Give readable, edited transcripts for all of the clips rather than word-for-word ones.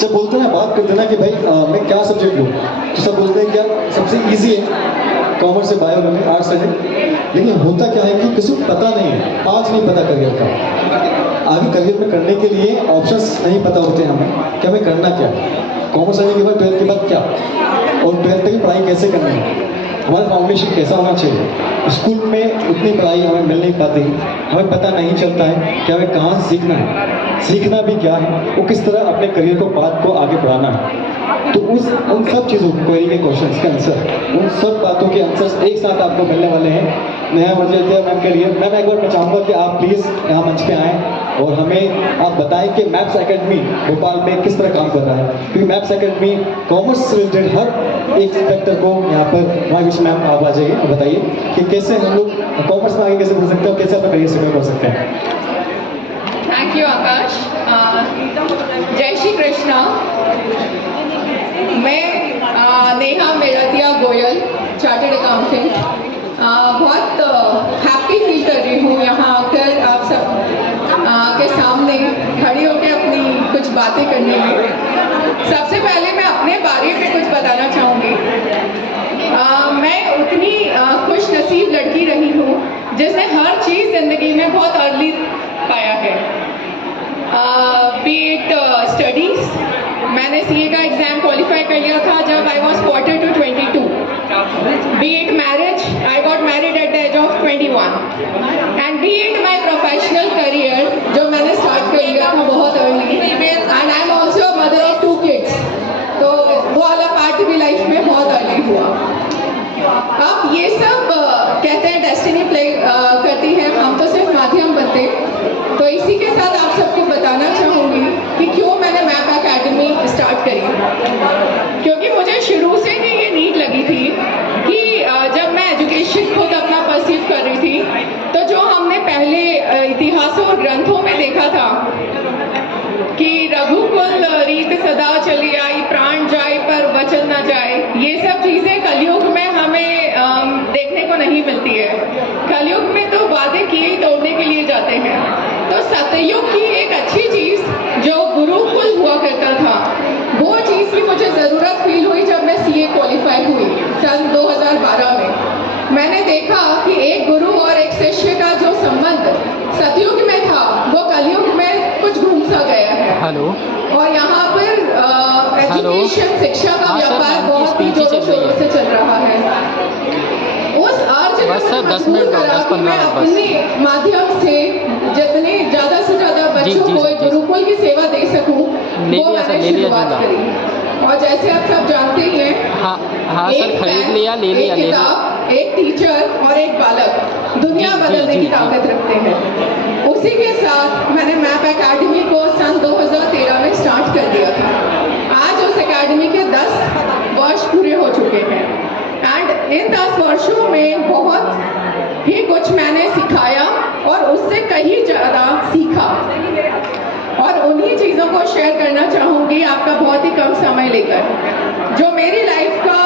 जब बोलते हैं बात करते हैं ना कि भाई मैं क्या सब्जेक्ट लूँ, तो सब बोलते हैं क्या सबसे इजी है कॉमर्स से बायो में आर्ट्स है। लेकिन होता क्या है कि किसी को पता नहीं है, आज नहीं पता करियर का, आगे करियर में करने के लिए ऑप्शंस नहीं पता होते हैं हमें कि हमें करना क्या है। कॉमर्स आने के बाद 12th के बाद क्या, और 12th तक की पढ़ाई कैसे करनी है, हमारा फाउंडेशन कैसा होना चाहिए। स्कूल में उतनी पढ़ाई हमें मिल नहीं पाती, हमें पता नहीं चलता है कि हमें कहाँ सीखना है, सीखना भी क्या है, वो किस तरह अपने करियर को बात को आगे बढ़ाना है। तो उन सब चीज़ों क्वेरी के क्वेश्चंस के आंसर, उन सब बातों के आंसर्स एक साथ आपको मिलने वाले हैं नया मुझे मैम के लिए। मैम एक बार मैं चाहूँगा कि आप प्लीज़ यहाँ मंच पे आएँ और हमें आप बताएं कि मैप्स एकेडमी भोपाल में किस तरह काम कर रहा है, क्योंकि मैप्स एकेडमी कॉमर्स से रिलेटेड हर एक सेक्टर को यहाँ पर महाविश मैम आप आ जाइए और बताइए कि कैसे हम लोग कॉमर्स में आगे कैसे बढ़ सकते हैं और कैसे अपना करियर सिक्योर कर सकते हैं। थैंक यू आकाश। जय श्री कृष्णा। मैं नेहा मेरातिया गोयल, चार्टर्ड अकाउंटेंट। बहुत हैप्पी फील कर रही हूँ यहाँ आकर आप सब के सामने खड़ी होकर अपनी कुछ बातें करने में। सबसे पहले मैं अपने बारे में कुछ बताना चाहूँगी। मैं उतनी खुश नसीब लड़की रही हूँ जिसने हर चीज़ ज़िंदगी में बहुत अर्ली पाया है। बी इट स्टडीज़, मैंने सीए का एग्ज़ाम क्वालिफाई कर लिया था जब I was quarter to 22। Be it marriage, I got married at the age of 21। And be it my professional career जो मैंने स्टार्ट कर लिया था बहुत early. And I am also mother of 2 kids, तो वो वाला पार्ट भी लाइफ में बहुत अर्ली हुआ। अब ये सब कहते हैं डेस्टिनी प्ले करती है, हम तो सिर्फ माध्यम बनते। तो इसी के साथ आप सबको बताना चाहूँगी कि क्यों मैंने मैप एकेडमी स्टार्ट करी। क्योंकि मुझे शुरू से ही ये नीड लगी थी कि जब मैं एजुकेशन खुद अपना परसीव कर रही थी, तो जो हमने पहले इतिहासों और ग्रंथों में देखा था कि रघुकुल रीत सदा चली आई, प्राण जाए पर वचन न जाए, ये सब चीज़ें कलयुग में हमें देखने को नहीं मिलती है। कलयुग में तो वादे किए ही तोड़ने के लिए जाते हैं। तो सतयुग की एक अच्छी चीज़ जो गुरुकुल हुआ करता था, वो चीज़ की मुझे ज़रूरत फील हुई जब मैं सीए क्वालिफाई हुई सन 2012 में। मैंने देखा कि एक गुरु और एक शिष्य का जो संबंध सतयुग में था वो कलयुग में कुछ घूम सा गया है। हेलो। और यहाँ पर एजुकेशन शिक्षा का व्यापार बहुत ही जोरों शोरों से चल रहा है। उस अर्ज ने मुझे मजबूर करा कि मैं अपने माध्यम से जितने ज़्यादा से ज़्यादा बच्चों को एक गुरुकुल की सेवा दे सकूं, वो मैंने शुरुआत करी। और जैसे आप सब जानते ही हैं, हाँ सर, खरीद लिया, ले लिया, ले लिया। एक टीचर और एक बालक दुनिया बदलने की ताकत रखते हैं। उसी के साथ मैंने मैप एकेडमी को सन 2013 में स्टार्ट कर दिया था। आज उस एकेडमी के 10 वर्ष पूरे हो चुके हैं। एंड इन 10 वर्षों में बहुत ही कुछ मैंने सिखाया और उससे कहीं ज़्यादा सीखा, और उन्हीं चीज़ों को शेयर करना चाहूँगी आपका बहुत ही कम समय लेकर। जो मेरी लाइफ का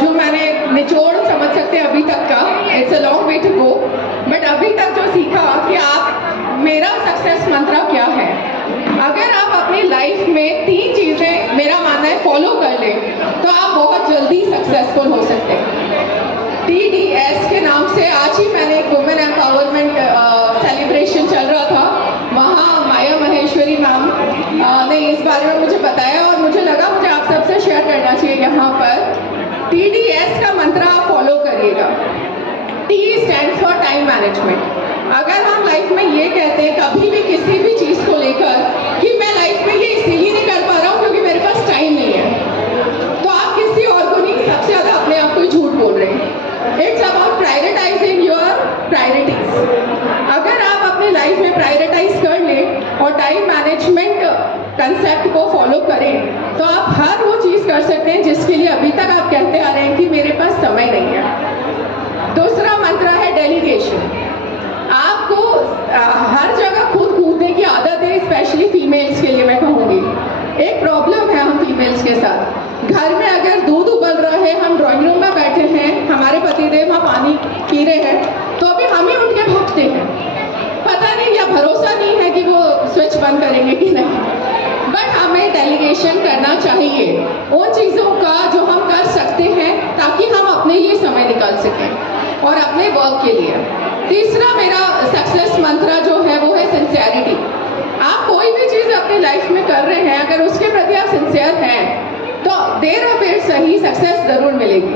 जो मैंने निचोड़ समझ सकते हैं अभी तक का, it's a long way to go, but अभी तक जो सीखा कि आप मेरा सक्सेस मंत्र क्या है। अगर आप अपनी लाइफ में 3 चीज़ें मेरा मानना है फॉलो कर लें तो आप बहुत जल्दी सक्सेसफुल हो सकते हैं। TDS के नाम से आज ही मैंने एक वुमेन एम्पावरमेंट सेलिब्रेशन चल रहा था, वहाँ माया महेश्वरी मैम ने इस बारे में मुझे बताया और मुझे लगा मुझे आप सबसे शेयर करना चाहिए यहाँ पर। TDS का मंत्र आप फॉलो करिएगा। T stands for time management. अगर हम लाइफ में ये कहते हैं कभी भी किसी भी चीज़ को लेकर कि मैं लाइफ में ये इसीलिए नहीं कर पा रहा हूँ क्योंकि मेरे पास टाइम नहीं है, तो आप किसी और को नहीं, सबसे ज़्यादा अपने आप को ही झूठ बोल रहे हैं। It's about prioritising your priorities. अगर आप अपनी लाइफ में प्रायोरिटाइज कर लें और टाइम मैनेजमेंट कंसेप्ट को फॉलो करें तो आप हर वो चीज़ कर सकते हैं जिसके लिए अभी तक आप कहते आ रहे हैं कि मेरे पास समय नहीं है। दूसरा मंत्र है डेलीगेशन। आपको हर जगह खुद कूदने की आदत है, स्पेशली फीमेल्स के लिए मैं कहूँगी। एक प्रॉब्लम है हम फीमेल्स के साथ, घर में अगर दूध उबल रहा है, हम ड्राइंग रूम में बैठे हैं, हमारे पतिदेव वहाँ पानी पी रहे हैं, तो अभी हम ही उठ के भौंकते हैं। पता नहीं या भरोसा नहीं है कि वो स्विच बंद करेंगे कि नहीं, बट हमें डेलीगेशन डेडिकेशन करना चाहिए उन चीज़ों का जो हम कर सकते हैं, ताकि हम अपने लिए समय निकाल सकें और अपने वर्क के लिए। तीसरा मेरा सक्सेस मंत्र जो है वो है सिंसियरिटी। आप कोई भी चीज़ अपनी लाइफ में कर रहे हैं, अगर उसके प्रति आप सिंसियर हैं तो देर या देर सही सक्सेस ज़रूर मिलेगी।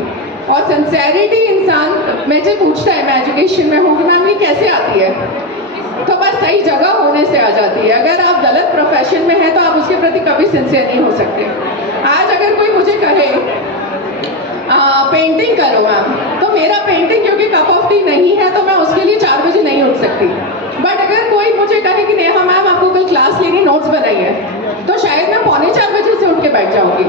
और सिंसियरिटी इंसान मुझे पूछता है, मैं एजुकेशन में हूँ कि मैम ये कैसे आती है, तो बस सही जगह होने से आ जाती है। अगर आप गलत प्रोफेशन में हैं तो आप उसके प्रति कभी सिंसियर नहीं हो सकते। आज अगर कोई मुझे कहे पेंटिंग करो मैम, तो मेरा पेंटिंग क्योंकि कप ऑफ टी नहीं है तो मैं उसके लिए 4 बजे नहीं उठ सकती। बट अगर कोई मुझे कहे कि नेहा मैम आपको कल क्लास लेनी, नोट्स बनाइए, तो शायद मैं 3:45 बजे से उठ के बैठ जाऊंगी।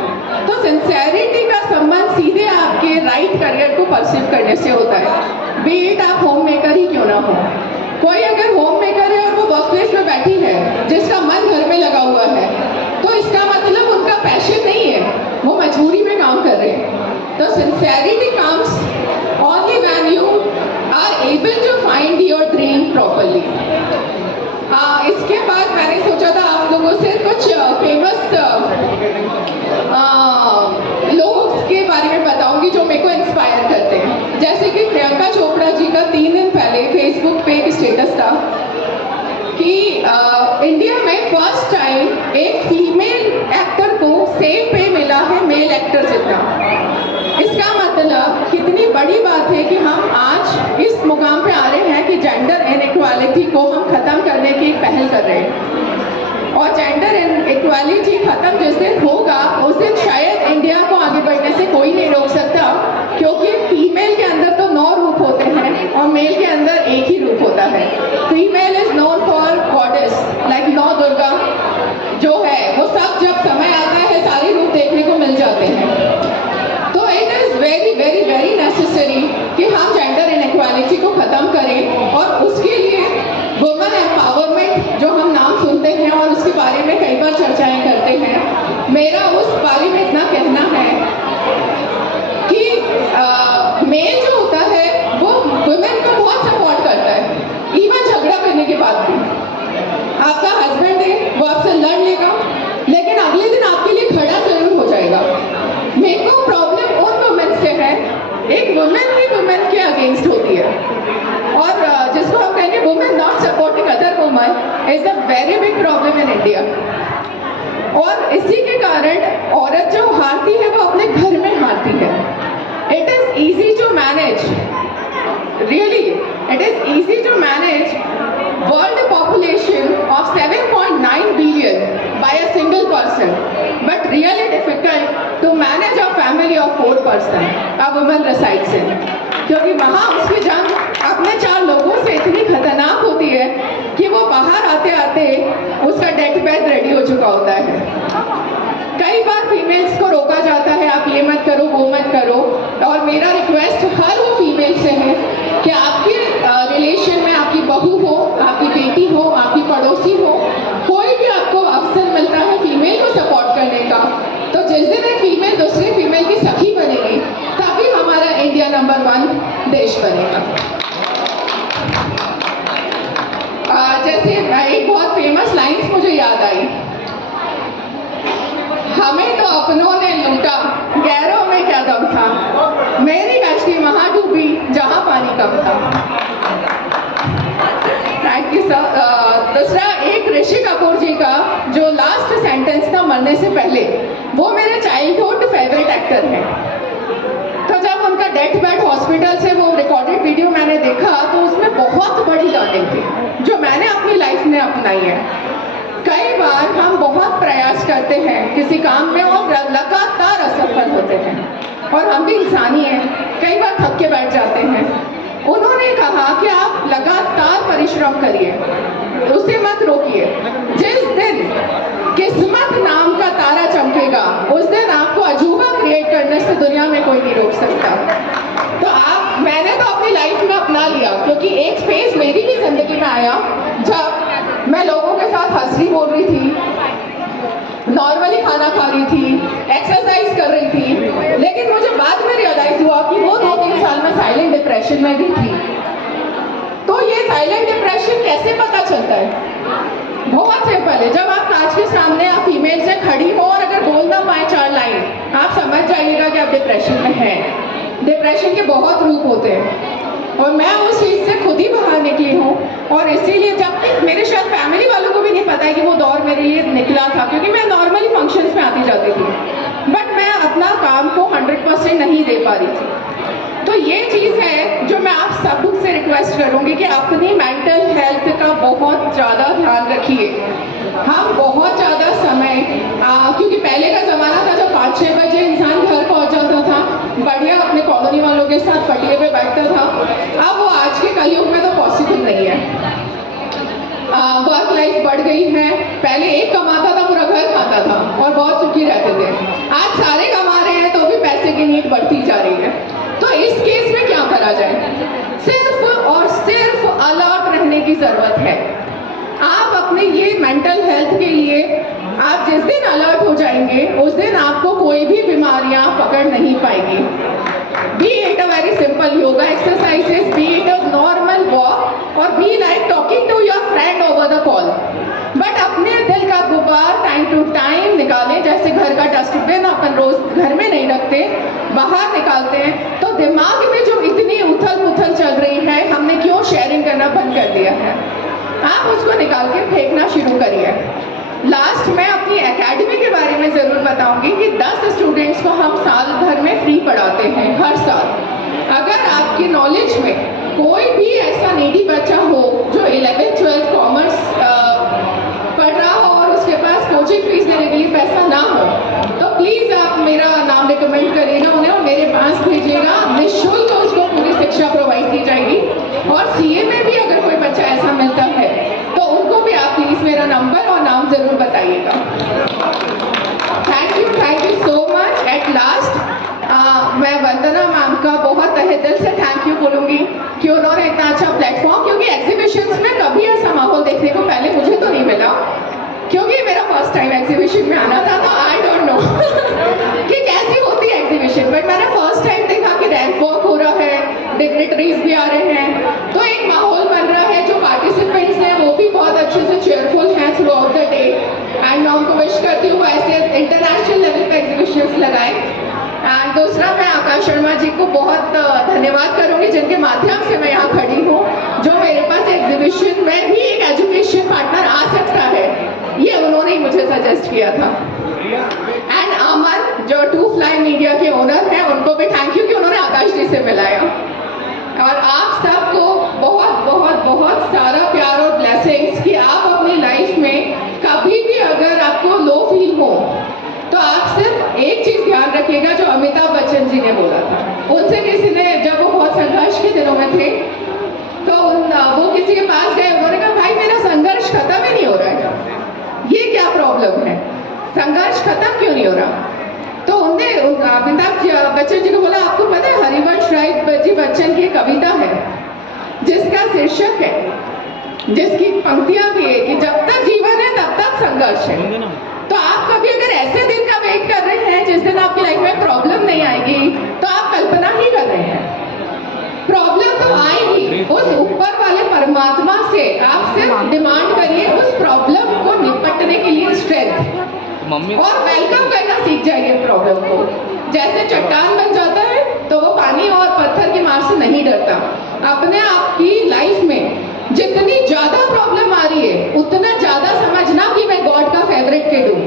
तो सिंसियरिटी का संबंध सीधे आपके राइट करियर को परसीव करने से होता है, बी इट आप होम मेकर ही क्यों ना हो। कोई अगर होम मेकर है और वो वर्क प्लेस में बैठी है, जिसका मन घर में लगा हुआ है, तो इसका मतलब उनका पैशन नहीं है, वो मजबूरी में काम कर रहे हैं। तो sincerity comes only when you are able to find your dream properly. इसके बाद मैंने सोचा था आप लोगों से कुछ फेमस लोग के बारे में बताऊंगी जो मेरे को इंस्पायर करते हैं। जैसे कि प्रियंका चोपड़ा जी का 3 दिन पहले फेसबुक पे एक स्टेटस था कि इंडिया में फर्स्ट टाइम एक फीमेल एक्टर को सेम पे मिला है मेल एक्टर जितना। इसका मतलब कितनी बड़ी बात है कि हम आज इस मुकाम पे आ रहे हैं कि जेंडर इनइक्वालिटी को हम खत्म करने की पहल कर रहे हैं। और जेंडर इनइक्वालिटी खत्म जिस दिन होगा उस दिन शायद इंडिया को आगे बढ़ने से कोई नहीं रोक सकता, क्योंकि फीमेल के अंदर तो 9 रूप होते हैं और मेल के अंदर एक ही रूप होता है। Female is known for goddess, like 9 Durga जो है वो सब जब समय आता है सारे रूप देखने को मिल जाते हैं। तो it is very very very necessary कि हम जेंडर इनइक्वालिटी को खत्म करें, और उसके लिए वुमेन एम्पावरमेंट जो हम नाम सुनते हैं और उसके बारे में कई बार चर्चाएं करते हैं, मेरा उस बारे में इतना कहना है कि मेल जो होता है वो वुमेन को बहुत सपोर्ट करता है, इवन झगड़ा करने के बाद भी। आपका हस्बैंड है वो आपसे लड़ लेगा, लेकिन अगले दिन आपके लिए खड़ा जरूर हो जाएगा। मेरे को प्रॉब्लम उन वुमेन से है, एक वुमेन ही वुमेन के अगेंस्ट होती है, और जिसको हम कहेंगे women not supporting other women is a very big problem in India. और इसी के कारण औरत जो हारती है वो अपने घर में हारती है। It is easy to manage, really it is easy to manage world population of 7.9 billion by a single person, but really difficult to manage a family of 4 person a woman resides in, क्योंकि वहाँ उसकी जंग अपने 4 लोगों से इतनी खतरनाक होती है कि वो बाहर आते आते उसका डेथ बेड रेडी हो चुका होता है। कई बार फीमेल्स को रोका जाता है, आप ये मत करो वो मत करो, और मेरा रिक्वेस्ट हर वो फीमेल से है कि आपके रिलेशन में आपकी बहू हो, आपकी बेटी हो, आपकी पड़ोसी हो, कोई भी आपको अवसर मिलता है फीमेल को सपोर्ट करने का, तो जिस दिन एक फीमेल दूसरी फीमेल की सखी बनेगी तभी हमारा इंडिया नंबर 1 देश बनेगा। जैसे एक बहुत फेमस लाइन्स मुझे याद आई, हमें तो अपनों ने लूटा, गैरों में क्या दम था, मेरी कश्ती वहां डूबी जहां पानी कम था। Thank you sir. दूसरा एक ऋषि कपूर जी का जो लास्ट सेंटेंस था मरने से पहले, वो मेरे चाइल्डहुड फेवरेट एक्टर हैं। तो जब उनका डेथ बेड हॉस्पिटल से वो रिकॉर्डेड वीडियो मैंने देखा तो उसमें बहुत बड़ी लर्निंग थी जो मैंने अपनी लाइफ में अपनाई है। कई बार हम बहुत प्रयास करते हैं किसी काम में और लगातार असफल होते हैं, और हम भी इंसान ही हैं, कई बार थक के बैठ जाते हैं। उन्होंने कहा कि आप लगातार परिश्रम करिए, उसे मत रोकिए। जिस दिन किस्मत नाम का तारा चमकेगा उस दिन आपको अजूबा क्रिएट करने से दुनिया में कोई नहीं रोक सकता। तो मैंने तो अपनी लाइफ में अपना लिया, क्योंकि एक फेज मेरी भी जिंदगी में आया जब मैं लोगों के साथ हंस रही बोल रही थी, नॉर्मली खाना खा रही थी, एक्सरसाइज कर रही थी, लेकिन मुझे बाद में रियलाइज हुआ कि वो 2-3 साल में साइलेंट डिप्रेशन में भी थी। तो ये साइलेंट डिप्रेशन कैसे पता चलता है? बहुत सिंपल है, जब आप कांच के सामने आप फीमेल से खड़ी हो और अगर समझ जाइएगा कि आप डिप्रेशन में हैं। डिप्रेशन के बहुत रूप होते हैं और मैं उस चीज़ से खुद ही बाहर निकली हूँ। और इसीलिए जब मेरे शायद फैमिली वालों को भी नहीं पता है कि वो दौर मेरे लिए निकला था, क्योंकि मैं नॉर्मली फंक्शंस में आती जाती थी, बट मैं अपना काम को 100% नहीं दे पा रही थी। तो ये चीज़ है जो मैं आप सब से रिक्वेस्ट करूँगी कि अपनी मेंटल हेल्थ का बहुत ज़्यादा ध्यान रखिए। हम बहुत ज़्यादा समय क्योंकि पहले का ज़माना था जब 5-6 बजे इंसान घर पहुँच जाता था, बढ़िया अपने कॉलोनी वालों के साथ पटिए पे बैठता था। अब वो आज के कलयुग में तो पॉसिबल नहीं है। वर्क लाइफ बढ़ गई है। पहले एक कमाता था, पूरा घर खाता था और बहुत सुखी रहते थे। आज सारे कमा रहे हैं तो भी पैसे की नीड बढ़ती जा रही है। तो इस केस में क्या करा जाए? सिर्फ और सिर्फ अलर्ट रहने की जरूरत है। आप अपने ये मेंटल हेल्थ के लिए आप जिस दिन अलर्ट हो जाएंगे उस दिन आपको कोई भी बीमारियां पकड़ नहीं पाएगी। Be it a very simple yoga exercises, be it a normal walk, और be like talking to your friend over the call. But अपने दिल का गुबार टाइम टू टाइम निकालें। जैसे घर का डस्टबिन अपन रोज घर में नहीं रखते, बाहर निकालते हैं, तो दिमाग में जो इतनी उथल पुथल चल रही है, हमने क्यों शेयरिंग करना बंद कर दिया है? आप उसको निकाल के फेंकना शुरू करिए। लास्ट में अपनी एकेडमी के बारे में ज़रूर बताऊंगी कि 10 स्टूडेंट्स को हम साल भर में फ्री पढ़ाते हैं हर साल। अगर आपकी नॉलेज में कोई भी ऐसा नीडी बच्चा हो जो 11th-12th कॉमर्स पढ़ रहा हो और उसके पास कोचिंग फीस देने के लिए पैसा ना हो, तो प्लीज़ आप मेरा नाम रिकमेंड करिएगा उन्हें और मेरे पास भेजिएगा। निःशुल्क उसको पूरी शिक्षा प्रोवाइड की जाएगी। और सीए में भी अगर कोई बच्चा ऐसा मिलता है तो उनको भी आप प्लीज़ मेरा नंबर और नाम ज़रूर बताइएगा। Thank you so much. At last मैं वंदना मैम का बहुत तहे दिल से थैंक यू बोलूँगी कि उन्होंने इतना अच्छा प्लेटफॉर्म, क्योंकि एग्जीबिशंस में कभी ऐसा माहौल देखने को पहले मुझे तो नहीं मिला, क्योंकि मेरा फर्स्ट टाइम एग्जीबिशन में आना था, तो आई डोंट नो कि कैसी होती है एग्जीबिशन। बट मैंने फर्स्ट टाइम देखा कि रैंप वॉक हो रहा है, डिग्नेटरीज भी आ रहे हैं, तो एक माहौल बन रहा है। जो पार्टिसिपेंट्स हैं वो भी बहुत अच्छे से चेयरफुल हैं through out the day. And मैं उनको विश करती हूँ ऐसे इंटरनेशनल लेवल पे एग्जीबिशंस लगाएं। एंड दूसरा, मैं आकाश शर्मा जी को बहुत धन्यवाद करूँगी जिनके माध्यम से मैं यहाँ खड़ी हूँ, जो मेरे पास एग्जीबिशन में भी एक एजुकेशन पार्टनर आ सकता है, ये उन्होंने ही मुझे सजेस्ट किया था। एंड अमन जो 2 फ्लाई मीडिया के ओनर हैं, उनको भी थैंक यू कि उन्होंने आकाश जी से मिलाया। और आप सबको बहुत बहुत बहुत सारा प्यार और ब्लेसिंग्स कि आप अपनी लाइफ में कभी भी अगर आपको लो फील हो तो आप सिर्फ एक चीज़ ध्यान रखिएगा जो अमिताभ बच्चन जी ने बोला था। उनसे किसी ने, जब वो बहुत संघर्ष के दिनों में थे, तो वो किसी के पास गए, उन्होंने कहा भाई मेरा संघर्ष खत्म ही नहीं हो रहा है, ये क्या प्रॉब्लम है, संघर्ष खत्म क्यों नहीं हो रहा? तो उनने अमिताभ बच्चन जी को बोला आपको पता है हरिवंश राय जी बच्चन की कविता है जिसका शीर्षक है, जिसकी पंक्तियां भी है कि जब तक जीवन है तब तक संघर्ष है। तो आप कभी अगर ऐसे दिन का वेट कर रहे हैं जिस दिन आपकी लाइफ में प्रॉब्लम नहीं आएगी, तो आप कल्पना ही कर रहे हैं। प्रॉब्लम तो आएगी, उस ऊपर वाले परमात्मा से आप सिर्फ डिमांड करिए उस प्रॉब्लम को निपटने के लिए स्ट्रेंथ, और वेलकम करना सीख जाइए प्रॉब्लम को। जैसे चट्टान बन जाता है तो वो पानी और पत्थर की मार से नहीं डरता। अपने आप की लाइफ में जितनी ज्यादा प्रॉब्लम आ रही है उतना ज्यादा समझना कि मैं गॉड का फेवरेट किड हूँ,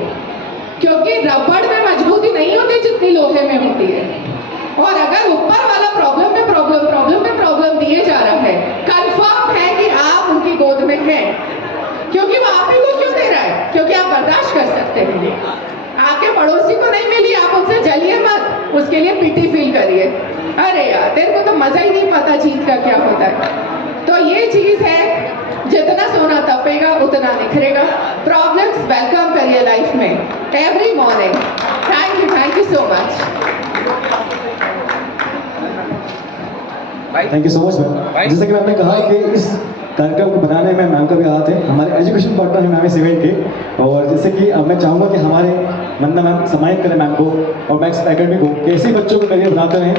क्योंकि रबड़ में मजबूती नहीं होती जितनी लोहे में होती है। और अगर ऊपर वाला प्रॉब्लम पे प्रॉब्लम दिए जा रहा है, कंफर्म है कि आप उनकी गोद में हैं, क्योंकि वो आप ही को क्यों दे रहा है? क्योंकि आप बर्दाश्त कर सकते हैं। आपके पड़ोसी को नहीं मिली, आप उनसे जलिए मत, उसके लिए पीटी फील करिए, अरे यार तेरे को तो मजा ही नहीं पता जीत का क्या होता है। तो ये चीज है, जितना सोना तपेगा उतना निखरेगा। प्रॉब्लम्स वेलकम करिए लाइफ में every morning. Thank you so much. Thank you so much ma'am. जैसा कि मैम ने कहा कि इस कार्यक्रम को बनाने में मैम का भी हाथ है, हमारे एजुकेशन पार्टनर हैं मैम इस इवेंट के। और जैसे कि मैं चाहूँगा कि हमारे वंदना मैम सम्मानित करें मैम को और मैक्स एकेडमी को कि ऐसे बच्चों को करियर बनाते रहें